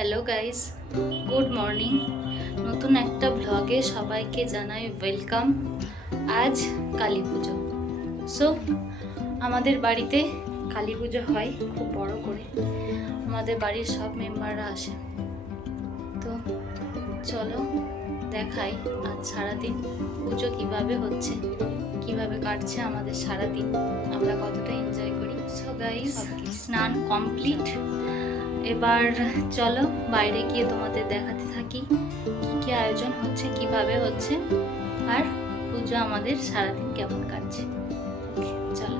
Hello guys, good morning. নতুন একটা ব্লগে সবাইকে জানাই ওয়েলকাম। আজ কালী পুজো। সো আমাদের বাড়িতে কালী পুজো হয় খুব বড় করে। আমাদের বাড়ির সব মেম্বাররা আসে। তো চলো দেখাই আজ সারাদিন পুজো কিভাবে হচ্ছে, কিভাবে কাটছে আমাদের সারাদিন, আমরা কতটা এনজয় করি। সো গাইস, স্নান কমপ্লিট। এবার চলো বাইরে গিয়ে তোমাদের দেখাতে থাকি কি কি আয়োজন হচ্ছে, কিভাবে হচ্ছে, আর পুজো আমাদের সারাদিন কেমন কাটছে। চলো।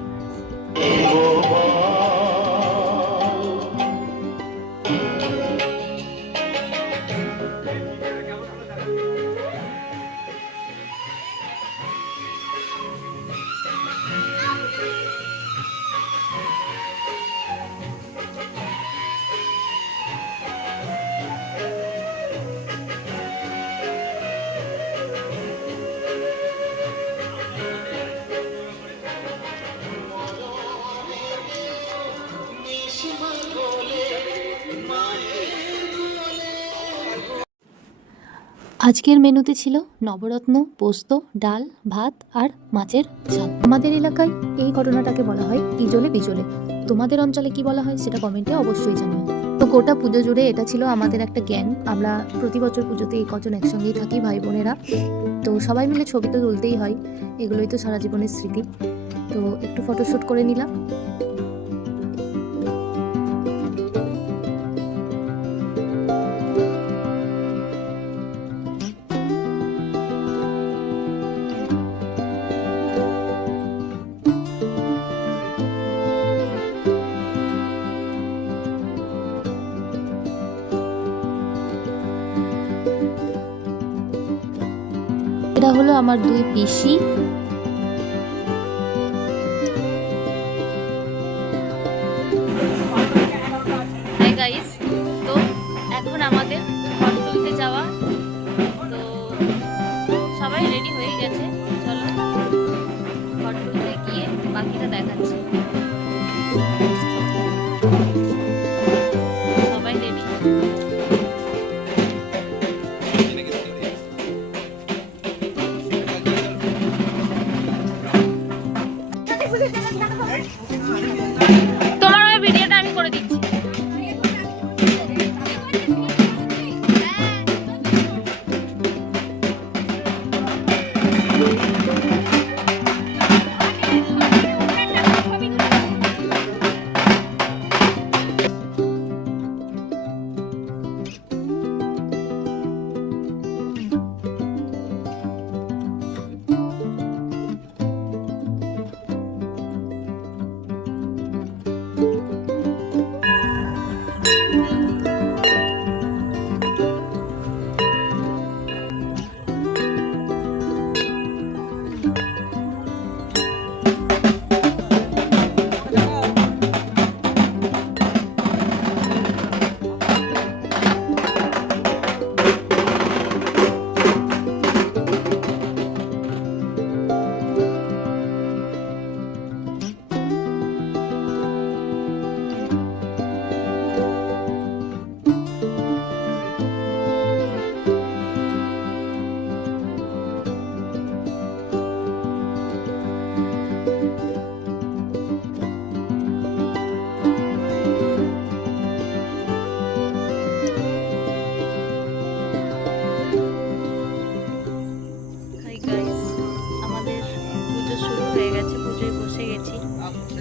আজকের মেনুতে ছিল নবরত্ন, পোস্ত, ডাল, ভাত আর মাছের ঝাল। আমাদের এলাকায় এই ঘটনাটাকে বলা হয় ইজলে বিজলে। তোমাদের অঞ্চলে কি বলা হয় সেটা কমেন্টে অবশ্যই জানিও। তো গোটা পুজো জুড়ে এটা ছিল আমাদের একটা গ্যাং। আমরা প্রতি বছর পুজোতে এই কজন একসঙ্গেই থাকি, ভাই বোনেরা। তো সবাই মিলে ছবি তো তুলতেই হয়, এগুলোই তো সারা জীবনের স্মৃতি। তো একটু ফটোশ্যুট করে নিলাম। এটা হলো আমার দুই পিসি। হাই গাইস, তো এখন আমাদের ফটো তুলতে যাওয়া। তো সবাই রেডি হয়ে গেছে, চলো ফটো তুলতে গিয়ে বাকিটা দেখাচ্ছি। সবাই রেডি। তোমার ওই ভিডিওটা আমি করে দিচ্ছি।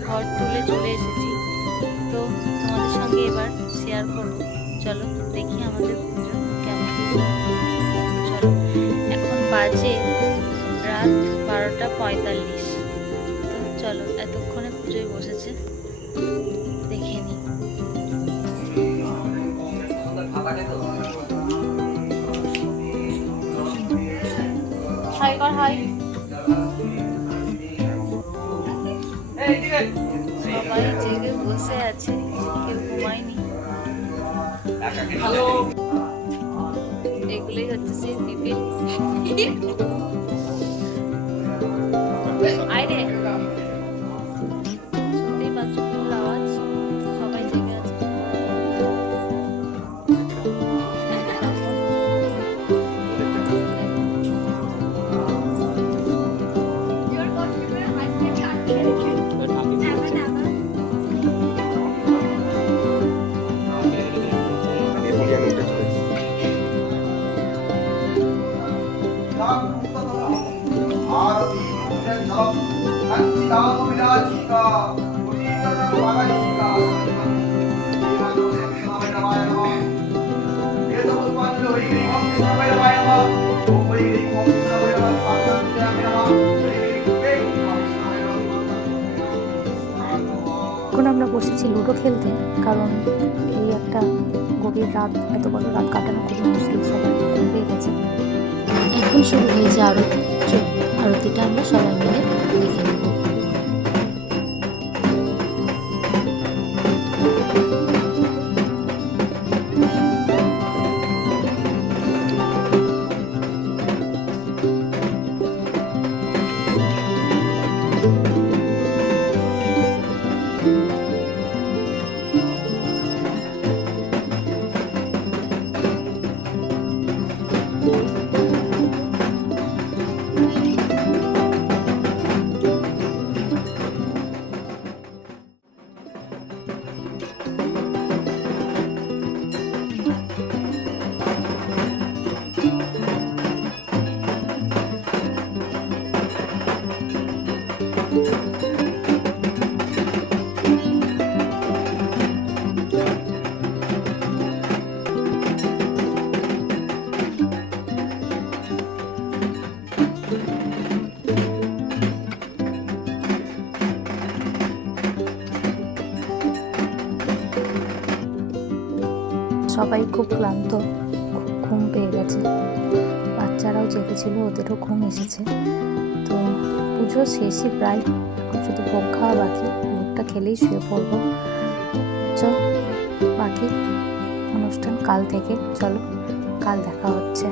ঘর তুলে চলে এসেছি, তো তোমাদের সঙ্গে এবার শেয়ার করব। চলো দেখি আমাদের পুজো কেমন। চলো, এখন বাজে রাত 12:45। তো চলো, এতক্ষণে পুজোয় বসেছে, দেখে নি। হাই কর, হাই। সবাই জেগে বসে আছে, কেউ ঘুমায়নি। এগুলোই হচ্ছে সেই পিপিল। আরে শুনতেই পাচ্ছ ফুল আওয়াজ, সবাই জেগে আছে। বসেছি লুডো খেলতে, কারণ এই একটা গভীর রাত, এত বড় রাত কাটানো খুবই মুশকিল, সবাই ঘুম পেয়ে গেছে। এখন শুরু হয়েছে আরতি। চল, আরতিটা আমরা সবাই মিলে দেখে নেব। সবাই খুব ক্লান্ত, খুব ঘুম পেয়ে গেছে, বাচ্চারাও জেগেছিল, ওদেরও ঘুম এসেছে। তো পুজো শেষই প্রায়, এখন শুধু ভোগ খাওয়া বাকি, ভোগটা খেলেই শুয়ে পড়বো। চল, বাকি অনুষ্ঠান কাল থেকে, চলো কাল দেখা হচ্ছে।